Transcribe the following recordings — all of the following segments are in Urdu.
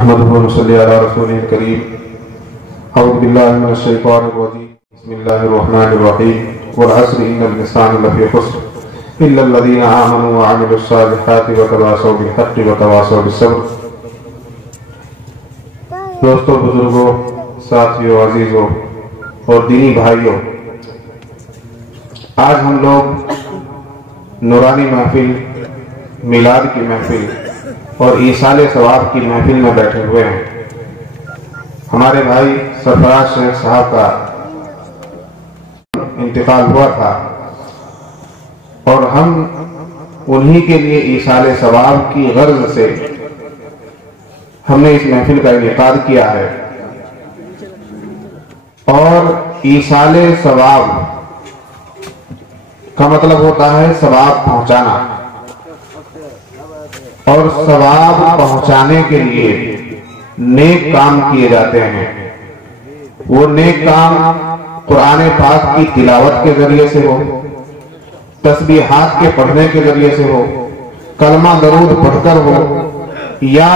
احمد صلی علی رسول کریم اعوذ باللہ من الشیطان الرجیم بسم اللہ الرحمن الرحیم والعصر ان الانسان لفی خسر الا الذین آمنوا وعملوا الصالحات وتواصوا بالحق وتواصوا بالصبر۔ دوستو، بزرگوں، ساتھیوں، عزیزوں اور دینی بھائیوں، آج ہم لوگ نورانی محفل، میلاد کی محفل اور ایصال ثواب کی محفل میں بیٹھے ہوئے ہیں۔ ہمارے بھائی سرفراز شیخ صاحب کا انتقال ہوا تھا اور ہم انہی کے لیے ایصال ثواب کی غرض سے ہم نے اس محفل کا انعقاد کیا ہے۔ اور ایصال ثواب کا مطلب ہوتا ہے ثواب پہنچانا، اور ثواب پہنچانے کے لیے نیک کام کیے جاتے ہیں۔ وہ نیک کام قرآن پاک کی تلاوت کے ذریعے سے ہو، تسبیحات کے پڑھنے کے ذریعے سے ہو، کلمہ درود پڑھ کر ہو، یا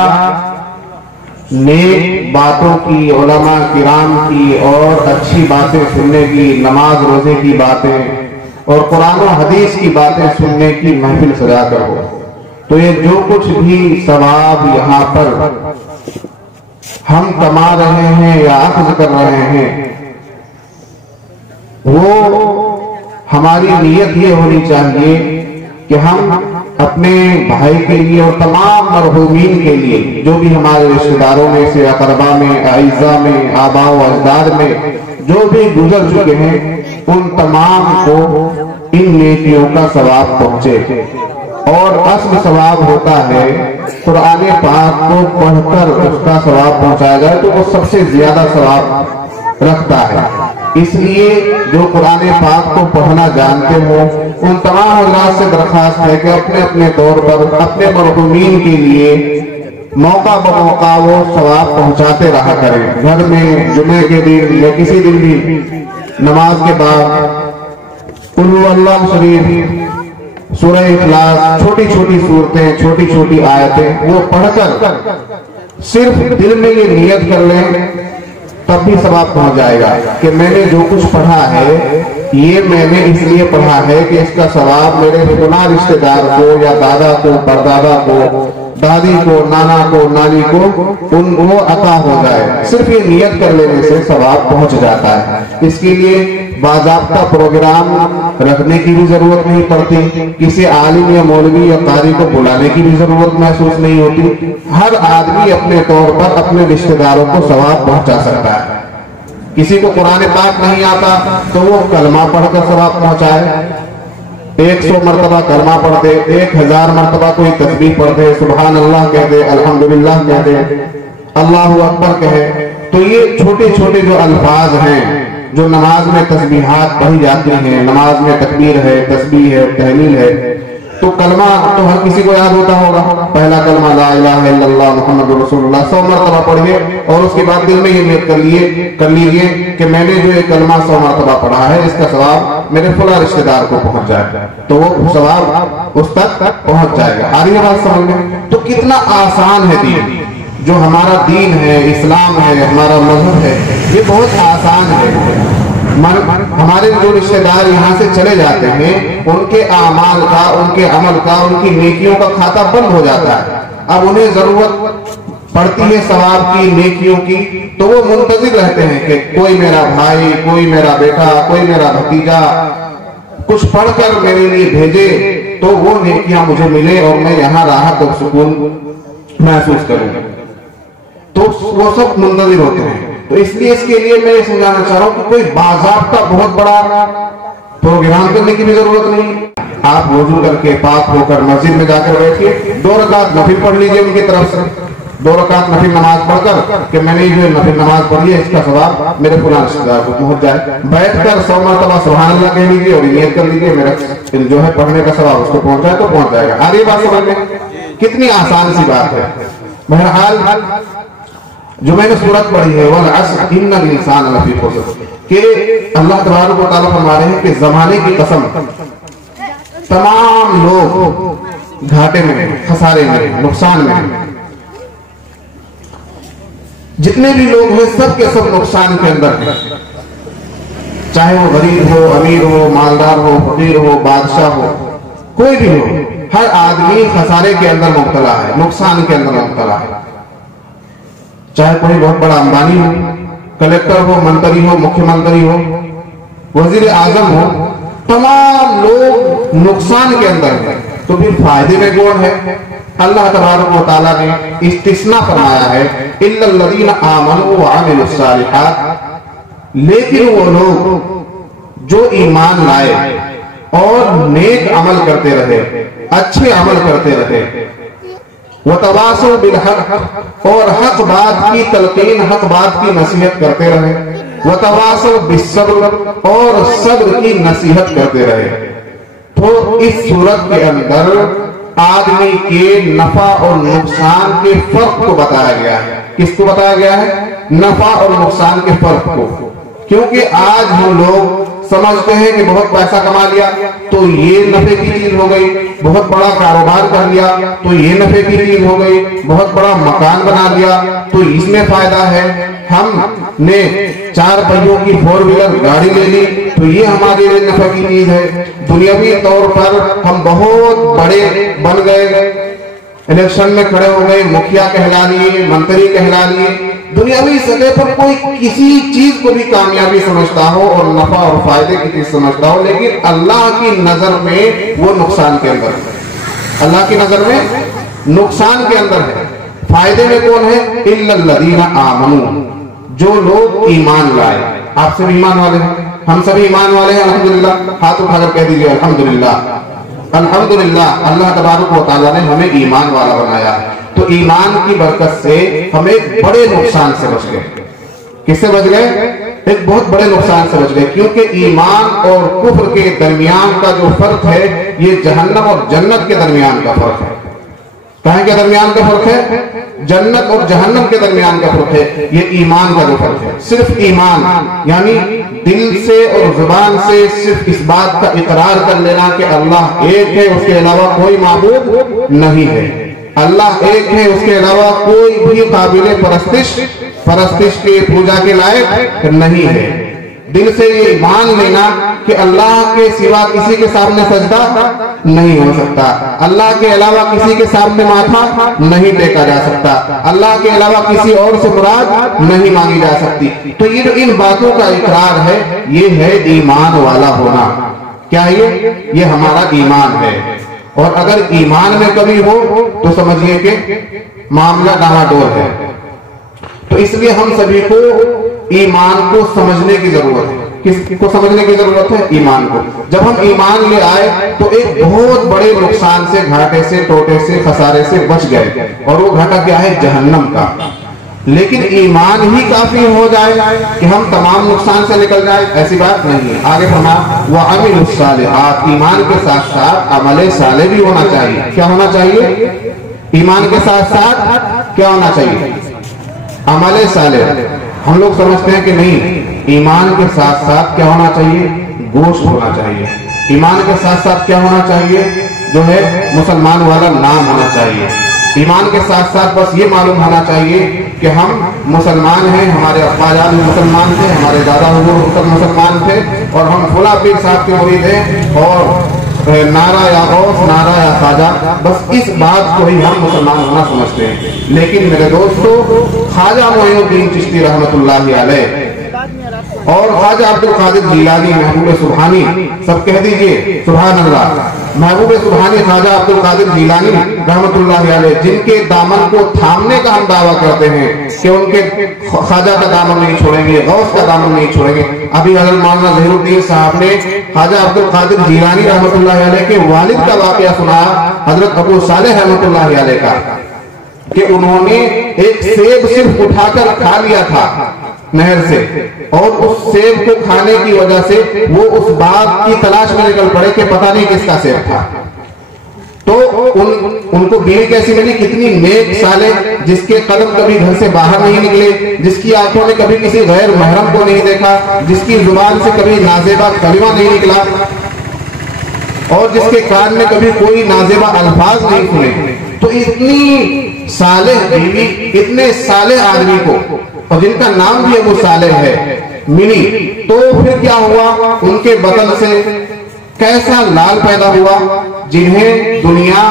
نیک باتوں کی، علماء کرام کی اور اچھی باتیں سننے کی، نماز روزے کی باتیں اور قرآن و حدیث کی باتیں سننے کی محفل سجا کر ہو۔ تو یہ جو کچھ بھی ثواب یہاں پر ہم کما رہے ہیں یا اخذ کر رہے ہیں، وہ ہماری نیت یہ ہونی چاہیے کہ ہم اپنے بھائی کے لیے اور تمام مرحومین کے لیے، جو بھی ہمارے رشتہ داروں میں سے، اقربا میں، اعزاء میں، آباء و اجداد میں جو بھی گزر چکے ہیں، ان تمام کو ان نیکیوں کا ثواب پہنچے۔ اور اصل ثواب ہوتا ہے قرآن پاک کو پڑھ کر اس کا ثواب پہنچایا جائے تو وہ سب سے زیادہ ثواب رکھتا ہے۔ اس لیے جو قرآن پاک کو پڑھنا جانتے ہو، ان تمام حضرات سے درخواست ہے کہ اپنے اپنے طور پر اپنے مرحومین کے لیے موقع بموقع وہ ثواب پہنچاتے رہا کریں۔ گھر میں جمعے کے دن یا کسی دن بھی نماز کے بعد قل هو اللہ شریف، سورہ اخلاص، چھوٹی چھوٹی صورتیں، چھوٹی چھوٹی آیتیں وہ پڑھ کر صرف دل میں یہ نیت کر لیں، تب بھی ثواب پہنچ جائے گا کہ میں نے جو کچھ پڑھا ہے یہ میں نے اس لیے پڑھا ہے کہ اس کا ثواب میرے فلاں رشتہ دار کو یا دادا کو، پردادا کو، دادی کو، نانا کو، نانی کو وہ عطا ہو جائے۔ صرف یہ نیت کر لینے سے ثواب پہنچ جاتا ہے۔ اس کے لیے باضابطہ پروگرام رکھنے کی بھی ضرورت نہیں پڑتی، کسی عالم یا مولوی یا قاری کو بلانے کی بھی ضرورت محسوس نہیں ہوتی۔ ہر آدمی اپنے طور پر اپنے رشتہ داروں کو ثواب پہنچا سکتا ہے۔ کسی کو قرآن پاک نہیں آتا تو وہ کلمہ پڑھ کر ثواب پہنچائے، 100 مرتبہ کلمہ پڑھ دے، 1000 مرتبہ کوئی تسبیح پڑھ دے، سبحان اللہ کہہ دے، الحمدللہ کہہ دے، اللہ اکبر کہے، تو یہ چھوٹے چھوٹے جو الفاظ ہیں جو نماز میں تسبیحات پڑھی جاتی ہیں، نماز میں تکبیر ہے، تسبیح ہے، تحلیل ہے، تو کلمہ تو ہر کسی کو یاد ہوتا ہوگا۔ پہلا کلمہ لا الہ الا اللہ محمد رسول اللہ 100 مرتبہ پڑھیے، اور اس کے بعد دل میں یہ نیت کر لیجئے کہ میں نے جو یہ کلمہ 100 مرتبہ پڑھا ہے، اس کا ثواب میرے فلاں رشتہ دار کو پہنچ جائے، تو وہ ثواب اس تک پہنچ جائے گا۔ آ رہی ہے بات سمجھ میں؟ تو کتنا آسان ہے دین، جو ہمارا دین ہے، اسلام ہے، ہمارا مذہب ہے، یہ بہت آسان ہے۔ ہمارے جو رشتہ دار یہاں سے چلے جاتے ہیں، ان کے اعمال کا، ان کے عمل کا، ان کی نیکیوں کا کھاتا بند ہو جاتا ہے۔ اب انہیں ضرورت پڑتی ہے ثواب کی، نیکیوں کی، تو وہ منتظر رہتے ہیں کہ کوئی میرا بھائی، کوئی میرا بیٹا، کوئی میرا بھتیجا کچھ پڑھ کر میرے لیے بھیجے تو وہ نیکیاں مجھے ملے اور میں یہاں راحت اور سکون محسوس کروں، تو وہ سب منتظر ہوتے ہیں۔ تو اس لیے اس کے لیے میں یہ سمجھانا چاہ رہا ہوں کہ کوئی باضابطہ بہت بڑا پروگرام کرنے کی بھی ضرورت نہیں۔ آپ وضو کر کے پاک ہو کر مسجد میں جا کر بیٹھیے، 2 رکعت نفل پڑھ لیجیے ان کی طرف سے، 2 رکعت نفل نماز پڑھ کر کہ میں نے جو نفل نماز پڑھی ہے اس کا ثواب میرے فلاں رشتہ دار کو پہنچ جائے۔ بیٹھ کر 100 مرتبہ سبحان اللہ کہہ لیجیے اور نیت کر لیجیے میرا جو ہے پڑھنے کا ثواب اس کو پہنچ جائے تو پہنچ جائے گا۔ آ رہی بات سمجھ میں؟ کتنی آسان سی بات ہے۔ بہرحال جو میں نے سورت پڑھی ہے والعصر ان الانسان لفی خسر، کہ اللہ تبارک و تعالیٰ فرما رہے ہیں کہ زمانے کی قسم تمام لوگ گھاٹے میں، خسارے میں، نقصان میں۔ جتنے بھی لوگ ہیں سب کے سب نقصان کے اندر ہیں، چاہے وہ غریب ہو، امیر ہو، مالدار ہو، فقیر ہو، بادشاہ ہو، کوئی بھی ہو، ہر آدمی خسارے کے اندر مبتلا ہے، نقصان کے اندر مبتلا ہے۔ چاہے کوئی بہت بڑا امبانی ہو، کلیکٹر ہو، منتری ہو، مکھیہ منتری ہو، وزیر اعظم ہو، تمام لوگ نقصان کے اندر ہیں۔ تو پھر فائدے میں کون ہے؟ اللہ تبارک و تعالیٰ نے استثناء فرمایا ہے اِلَّا الَّذِينَ آمَنُوا وَعَمِلُوا الصَّالِحَاتِ، لیکن وہ لوگ جو ایمان لائے اور نیک عمل کرتے رہے، اچھے عمل کرتے رہے، وَتَوَاصَوْا بِالْحَقِّ، اور حق بات کی تلقین، حق بات کی نصیحت کرتے رہے، وَتَوَاصَوْا بِالصَّبْرِ، اور صبر کی نصیحت کرتے رہے۔ تو اس صورت کے اندر آدمی کے نفع اور نقصان کے فرق کو بتایا گیا ہے۔ کس کو بتایا گیا ہے؟ نفع اور نقصان کے فرق کو۔ کیونکہ آج ہم لوگ سمجھتے ہیں کہ بہت پیسہ کما لیا تو یہ نفع کی چیز ہو گئی، بہت بڑا کاروبار کر لیا تو یہ نفع کی چیز ہو گئی، بہت بڑا مکان بنا لیا تو اس میں فائدہ ہے، ہم نے 4 پہیوں کی 4 ویلر گاڑی لے لی تو یہ ہمارے لیے نفع کی چیز ہے۔ دنیاوی طور پر ہم بہت بڑے بن گئے، الیکشن میں کھڑے ہو گئے، مکھیا کہلا لیے، منتری کہلا لیے، دنیاوی سطح پر کوئی کسی چیز کو بھی کامیابی سمجھتا ہو اور نفع اور فائدے کی چیز سمجھتا ہو، لیکن اللہ کی نظر میں وہ نقصان کے اندر ہے، اللہ کی نظر میں نقصان کے اندر ہے۔ فائدے میں کون ہے؟ اِلَّا الَّذِينَ آمَنُوا، جو لوگ ایمان لائے۔ آپ سب ایمان والے ہیں، ہم سب ایمان والے ہیں الحمدللہ، ہاتھ اٹھا کر کہہ دیجئے الحمدللہ۔ الحمدللہ اللہ تبارک و تعالیٰ نے ہمیں ایمان والا بنایا، تو ایمان کی برکت سے ہمیں بڑے نقصان سے بچ گئے۔ کس سے بچ گئے؟ ایک بہت بڑے نقصان سے بچ گئے، کیونکہ ایمان اور کفر کے درمیان کا جو فرق ہے یہ جہنم اور جنت کے درمیان کا فرق ہے۔ کہیں کے درمیان کا فرق ہے؟ جنت اور جہنم کے درمیان کا فرق ہے، یہ ایمان کا جو فرق ہے۔ صرف ایمان یعنی دل سے اور زبان سے صرف اس بات کا اقرار کر لینا کہ اللہ ایک ہے، اس کے علاوہ کوئی معبود نہیں ہے، اللہ ایک ہے، اس کے علاوہ کوئی بھی قابل پرستش کے پوجا کے لائق نہیں ہے۔ دل سے یہ مان لینا کہ اللہ کے سوا کسی کے سامنے سجدہ نہیں ہو سکتا، اللہ کے علاوہ کسی کے سامنے ماتھا نہیں ٹیکا جا سکتا، اللہ کے علاوہ کسی اور سے مراد نہیں مانگی جا سکتی۔ تو یہ جو ان باتوں کا اقرار ہے یہ ہے ایمان والا ہونا۔ کیا یہ ہمارا ایمان ہے، اور اگر ایمان میں کمی ہو تو سمجھیے کہ معاملہ ڈاواڈول ہے۔ تو اس لیے ہم سبھی کو ایمان کو سمجھنے کی ضرورت ہے۔ کس کو سمجھنے کی ضرورت ہے؟ ایمان کو۔ جب ہم ایمان لے آئے تو ایک بہت بڑے نقصان سے، گھاٹے سے، ٹوٹے سے، خسارے سے بچ گئے، اور وہ گھاٹا کیا ہے؟ جہنم کا۔ لیکن ایمان ہی کافی ہو جائے کہ ہم تمام نقصان سے نکل جائے، ایسی بات نہیں ہے۔ آگے فرمایا وَعَمِلُوا الصَّالِحَاتِ، ایمان کے ساتھ ساتھ عمل صالح بھی ہونا چاہیے۔ کیا ہونا چاہیے؟ ایمان کے ساتھ ساتھ کیا ہونا چاہیے؟ عمل صالح۔ ہم لوگ سمجھتے ہیں کہ نہیں، ایمان کے ساتھ ساتھ کیا ہونا چاہیے؟ گوشت ہونا چاہیے۔ ایمان کے ساتھ ساتھ کیا ہونا چاہیے؟ جو ہے مسلمان والا نام ہونا چاہیے۔ ایمان کے ساتھ ساتھ بس یہ معلوم ہونا چاہیے کہ ہم مسلمان ہیں، ہمارے ابا جان مسلمان تھے، ہمارے دادا حضور مسلمان تھے، اور ہم فلاں پیر صاحب کے مرید ہیں، اور نعرہ یا غوث، نعرہ یا خواجہ، بس اس بات کو ہی ہم مسلمان ہونا سمجھتے ہیں۔ لیکن میرے دوستو، خواجہ معین الدین چشتی رحمت اللہ علیہ اور خواجہ عبد القادر جیلانی، محبوب سبحانی، سب کہہ دیجئے سبحان اللہ، محبوب سبحانی خواجہ عبد القادر جیلانی رحمت اللہ علیہ، جن کے دامن کو تھامنے کا ہم دعویٰ کرتے ہیں کہ ان کے خواجہ کا دامن نہیں چھوڑیں گے، غوث کا دامن نہیں چھوڑیں گے۔ ابھی حضرت مولانا ظہیر الدین صاحب نے خواجہ عبد القادر جیلانی رحمت اللہ علیہ کے والد کا واقعہ سنایا، حضرت ابو صالح رحمت اللہ علیہ کا، کہ انہوں نے ایک سیب صرف اٹھا کر کھا لیا تھا نہر سے، اور اس سیب کو کھانے کی وجہ سے وہ اس باغ کی تلاش میں نکل پڑے کہ پتہ نہیں کس کا سیب تھا۔ تو ان کو بیوی کیسی ملی؟ کتنی نیک صالح، جس کے قدم کبھی گھر سے باہر نہیں نکلے، جس کی آنکھوں نے کبھی کسی غیر محرم کو نہیں دیکھا، جس کی زبان سے کبھی نازیبہ کلمہ نہیں نکلا، اور جس کے کان میں کبھی کوئی نازیبہ الفاظ نہیں سنے۔ تو اتنی صالح بیوی، اتنے صالح آدمی کو اور جن کا نام بھی ابو صالح ہے منی، تو پھر کیا ہوا، ان کے بدن سے کیسا لال پیدا ہوا، جنہیں دنیا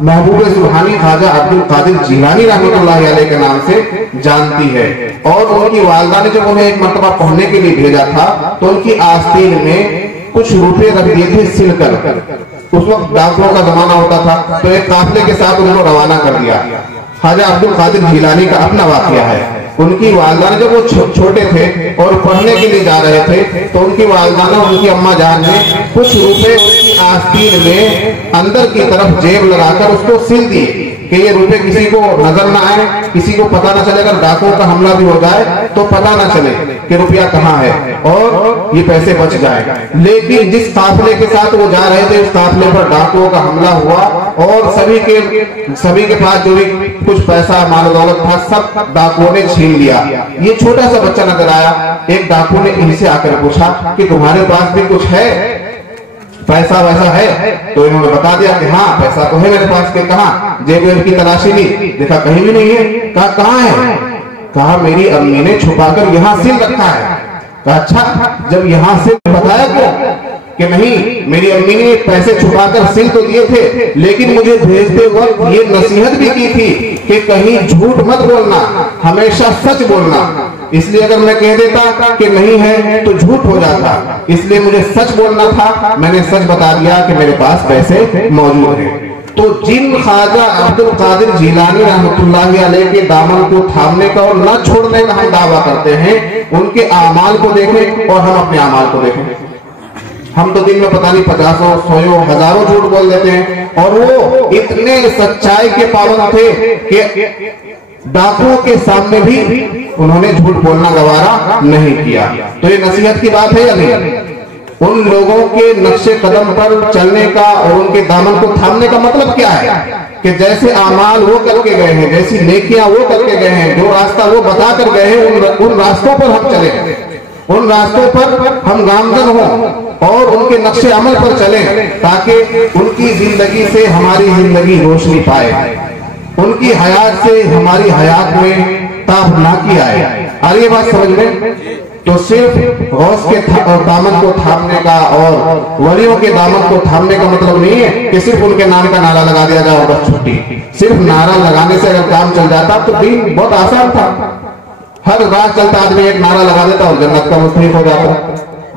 محبوب سبحانی خواجہ عبد القادر جیلانی رحمۃ اللہ علیہ کے نام سے جانتی ہے۔ اور ان کی والدہ نے جب انہیں ایک مرتبہ پڑھنے کے لیے بھیجا تھا تو ان کی آستین میں کچھ روپے رکھ دیے تھے سل کر۔ اس وقت ڈاکوں کا زمانہ ہوتا تھا تو ایک قافلے کے ساتھ انہوں نے روانہ کر دیا۔ خواجہ عبد القادر جیلانی کا اپنا واقعہ ہے، ان کی والدہ نے جب وہ چھوٹے تھے اور پڑھنے کے لیے جا رہے تھے تو ان کی والدہ نے، ان کی اماں جان نے کچھ روپے اس کی آستین میں اندر کی طرف جیب لگا کر اس کو سل دیے کہ یہ روپے کسی کو نظر نہ آئے، کسی کو پتہ نہ چلے، اگر ڈاکوں کا حملہ بھی ہو جائے تو پتہ نہ چلے کہ روپیہ کہاں ہے اور یہ پیسے بچ جائیں۔ لیکن جس قافلے کے ساتھ وہ جا رہے تھے اس قافلے پر ڈاکوں کا حملہ ہوا اور سبھی کے پاس جو بھی کچھ پیسہ مال و دولت تھا سب ڈاکوں نے چھین لیا۔ یہ چھوٹا سا بچہ نظر آیا، ایک ڈاکو نے ان سے آ کر پوچھا کہ تمہارے پاس بھی کچھ ہے، پیسہ ویسا ہے؟ تو انہوں نے بتا دیا کہ ہاں پیسہ تو ہے میرے پاس۔ کہ کہاں؟ جیب کی تلاشی لی، دیکھا کہیں بھی نہیں ہے۔ کہا کہاں ہے؟ کہا میری امی نے چھپا کر یہاں سل رکھا ہے۔ کہا اچھا، جب یہاں سے بتایا کیوں؟ کہ نہیں، میری امی نے پیسے چھپا کر سل تو دیے تھے لیکن مجھے بھیجتے وقت یہ نصیحت بھی کی تھی کہ کہیں جھوٹ مت بولنا، ہمیشہ سچ بولنا۔ اس لیے اگر میں کہہ دیتا کہ نہیں ہے تو جھوٹ ہو جاتا، اس لیے مجھے سچ بولنا تھا، میں نے سچ بتا دیا کہ میرے پاس پیسے موجود ہیں۔ تو جن خواجہ عبد القادر جیلانی رحمۃ اللہ علیہ کے دامن کو تھامنے کا اور نہ چھوڑنے کا ہم دعویٰ کرتے ہیں، ان کے اعمال کو دیکھیں اور ہم اپنے اعمال کو دیکھیں۔ ہم تو دن میں پتہ نہیں 50 100 ہزاروں جھوٹ بول دیتے ہیں، اور وہ اتنے سچائی کے پابند تھے کہ ڈاکوؤں کے سامنے بھی انہوں نے جھوٹ بولنا گوارا نہیں کیا۔ تو یہ نصیحت کی بات ہے یا نہیں؟ ان لوگوں کے نقش قدم پر چلنے کا اور ان کے دامن کو تھامنے کا مطلب کیا ہے؟ کہ جیسے اعمال وہ کر کے گئے ہیں، جیسی نیکیاں وہ کر کے گئے ہیں، جو راستہ وہ بتا کر گئے ہیں، ان راستوں پر ہم چلیں، ان راستوں پر ہم گامزن ہوں اور ان کے نقش عمل پر چلیں، تاکہ ان کی زندگی سے ہماری زندگی روشنی پائے، ان کی حیات سے ہماری حیات میں تابناکی آئے۔ اور یہ بات سمجھ لیں، تو صرف غوث کے دامن کو تھامنے کا اور ولیوں کے دامن کو تھامنے کا مطلب نہیں ہے کہ صرف ان کے نام کا نعرہ لگا دیا جائے اور بس چھٹی۔ صرف نعرہ لگانے سے اگر کام چل جاتا تو دین بہت آسان تھا، ہر رات چلتا آدمی ایک نعرہ لگا دیتا اور جنت کا مستحق ہو جاتا۔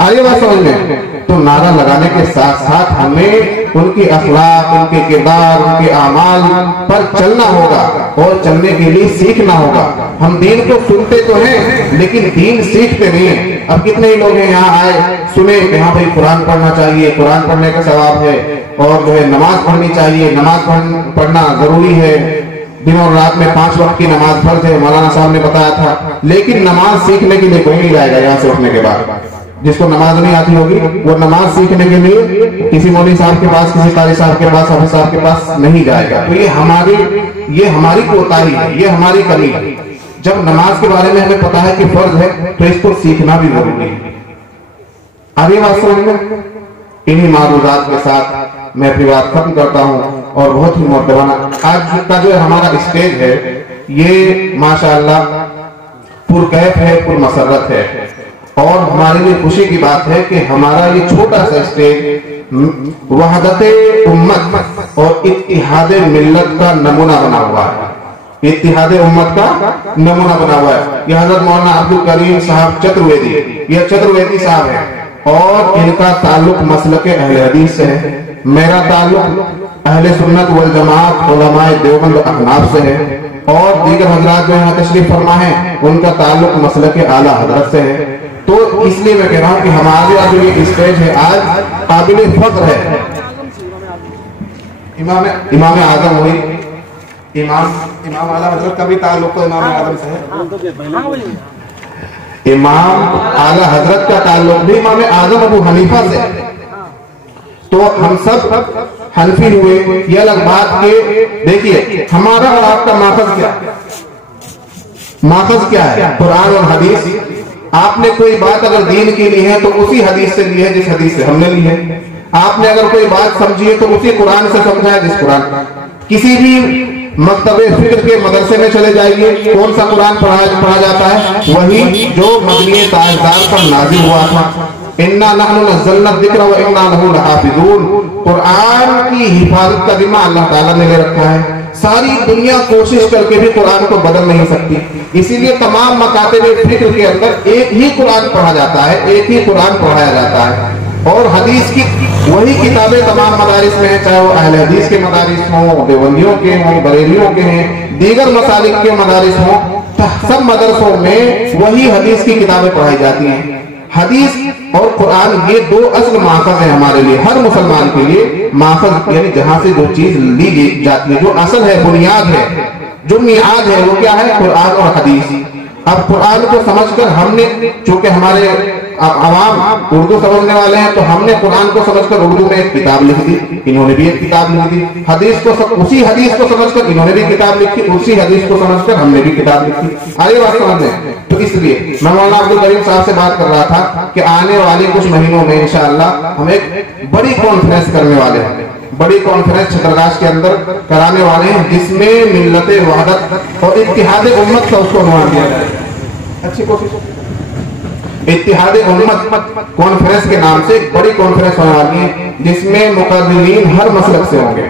آئیے بات سمجھ لیں، تو نعرہ لگانے کے ساتھ ساتھ ہمیں ان کے اخلاق، ان کے کردار، ان کے اعمال پر چلنا ہوگا اور چلنے کے لیے سیکھنا ہوگا۔ ہم دین کو سنتے تو ہیں لیکن دین سیکھتے نہیں ہیں۔ اب کتنے ہی لوگ ہیں یہاں آئے سنے کہ ہاں بھائی قرآن پڑھنا چاہیے، قرآن پڑھنے کا ثواب ہے، اور جو ہے نماز پڑھنی چاہیے، نماز پڑھنا ضروری ہے، دن اور رات میں 5 وقت کی نماز فرض ہے، مولانا صاحب نے بتایا تھا۔ لیکن نماز سیکھنے کے لیے کوئی نہیں جائے گا یہاں سے اٹھنے کے بعد۔ جس کو نماز نہیں آتی ہوگی وہ نماز سیکھنے کے لیے کسی مولوی صاحب کے پاس، کسی قاری صاحب کے پاس، حافظ صاحب کے پاس نہیں جائے گا۔ تو یہ ہماری کوتاہی ہے، یہ ہماری کمی ہے۔ جب نماز کے بارے میں ہمیں پتا ہے کہ فرض ہے تو اس کو سیکھنا بھی ضروری ہے۔ آگے بات سمجھ میں، انہی معروضات کے ساتھ میں اپنی بات ختم کرتا ہوں۔ اور بہت ہی محترمانہ آج کا جو ہمارا اسٹیج ہے یہ ماشاءاللہ پرکیف ہے، پرمسرت ہے، اور ہمارے لیے خوشی کی بات ہے کہ ہمارا یہ چھوٹا سا اسٹیج وحدت امت اور اتحاد ملت کا نمونہ بنا ہوا ہے، اتحاد امت کا نمونہ بنا ہوا ہے۔ یہ حضرت مولانا عبد الکریم صاحب چترویدی، یہ چترویدی صاحب ہیں، اور ان کا تعلق مسلک اہل حدیث سے ہے۔ میرا تعلق اہل سنت والجماعت علماء دیوبند احناف سے ہے، اور دیگر حضرات جو یہاں تشریف فرما ہیں ان کا تعلق مسلک اعلیٰ حضرت سے ہے۔ تو اس لیے میں کہہ رہا ہوں کہ ہمارے جو یہ اسٹیج ہے آج قابل فخر ہے۔ امام اعظم ہوئی، امام اعلیٰ حضرت کا بھی تعلق تو امام اعظم سے ہے، امام اعلیٰ حضرت کا تعلق بھی امام اعظم ابو حنیفہ سے ہے۔ تو ہم سب حنفی ہوئے، یہ الگ بات کہ دیکھیے ہمارا اور آپ کا ماخذ کیا ہے؟ ماخذ کیا ہے؟ قرآن اور حدیث۔ آپ نے کوئی بات اگر دین کی لی ہے تو اسی حدیث سے لی ہے جس حدیث سے ہم نے لی ہے۔ آپ نے اگر کوئی بات سمجھی ہے تو اسی قرآن سے سمجھا ہے جس قرآن۔ کسی بھی مکتب فکر کے مدرسے میں چلے جائیے، کون سا قرآن پڑھا جاتا ہے؟ وہی جو مدنی تاجدار پر نازل ہوا تھا، اِنَّا نَحْنُ نَزَّلْنَا الذِّكْرَ وَإِنَّا لَهُ لَحَافِظُونَ۔ قرآن کی حفاظت کا ذمہ اللہ تعالیٰ نے لے رکھا ہے۔ ساری دنیا کوشش کر کے بھی قرآن کو بدل نہیں سکتی، اسی لیے تمام مکاتب فکر کے اندر ایک ہی قرآن پڑھا جاتا ہے، ایک ہی قرآن پڑھایا جاتا ہے، اور حدیث کی وہی کتابیں تمام مدارس میں ہیں، چاہے وہ اہل حدیث کے مدارس ہوں، دیوبندیوں کے ہوں، بریلیوں کے ہیں، دیگر مسالک کے مدارس ہوں، سب مدرسوں میں وہی حدیث کی کتابیں پڑھائی جاتی ہیں۔ حدیث اور قرآن یہ دو اصل ماخذ ہیں ہمارے لیے، ہر مسلمان کے لیے ماخذ، یعنی جہاں سے جو چیز لی جاتی ہے، جو اصل ہے، بنیاد ہے، جو میعاد ہے، وہ کیا ہے؟ قرآن اور حدیث۔ اب قرآن کو سمجھ کر ہم نے، چونکہ ہمارے عوام اردو سمجھنے والے ہیں، تو ہم نے قرآن کو سمجھ کر اردو میں ایک کتاب لکھ دی، انہوں نے بھی ایک کتاب لکھ دی۔ اسی حدیث کو سمجھ کر انہوں نے بھی کتاب لکھی، اسی حدیث کو سمجھ کر ہم نے بھی کتاب لکھی۔ آئیے بات سمجھیں۔ تو اس لیے میں مولانا عبدالکریم صاحب سے بات کر رہا تھا کہ آنے والے کچھ مہینوں میں انشاءاللہ ہم ایک بڑی کانفرنس کرنے والے ہیں، بڑی کانفرنس چھترگاچھ کے اندر کرانے والے ہیں، جس میں ملت وحدت اور اتحاد امت کا اس کو عنوان دیا جائے۔ اچھی کوشش، اتحاد امت کانفرنس کے نام سے ایک بڑی کانفرنس ہونے والی ہے، جس میں مقررین ہر مسلک سے ہوں گے،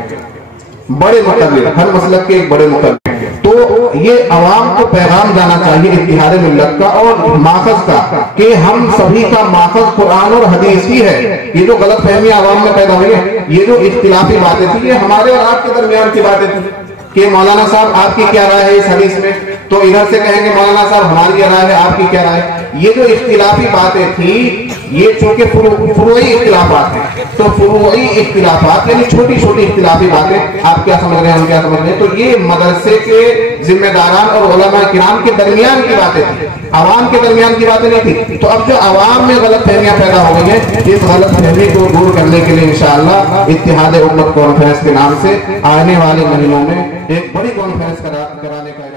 بڑے مقرر، ہر مسلک کے ایک بڑے مقرر۔ تو یہ عوام کو پیغام جانا چاہیے اتحاد ملت کا اور ماخذ کا، کہ ہم سبھی کا ماخذ قرآن اور حدیث ہی ہے۔ یہ جو غلط فہمی عوام میں پیدا ہوئی ہے، یہ جو اختلافی باتیں تھیں، یہ ہمارے اور آپ کے درمیان کی باتیں تھیں کہ مولانا صاحب آپ کی کیا رائے ہے اس حدیث میں، تو ادھر سے کہیں گے مولانا صاحب ہماری رائے ہے، آپ کی کیا رائے ہے۔ یہ جو اختلافی باتیں تھیں، یہ چونکہ فروعی اختلافات ہیں، تو فروعی اختلافات یعنی چھوٹی چھوٹی اختلافی باتیں، آپ کیا سمجھ رہے ہیں، ہم کیا سمجھ رہے ہیں، تو یہ مدرسے کے ذمہ داران اور علماء کرام کے درمیان کی باتیں تھیں، عوام کے درمیان کی باتیں نہیں تھی۔ تو اب جو عوام میں غلط فہمیاں پیدا ہو گئی ہیں، اس غلط فہمی کو دور کرنے کے لیے انشاءاللہ اتحاد امت کانفرنس کے نام سے آنے والے مہینوں میں ایک بڑی کانفرنس کرانے کا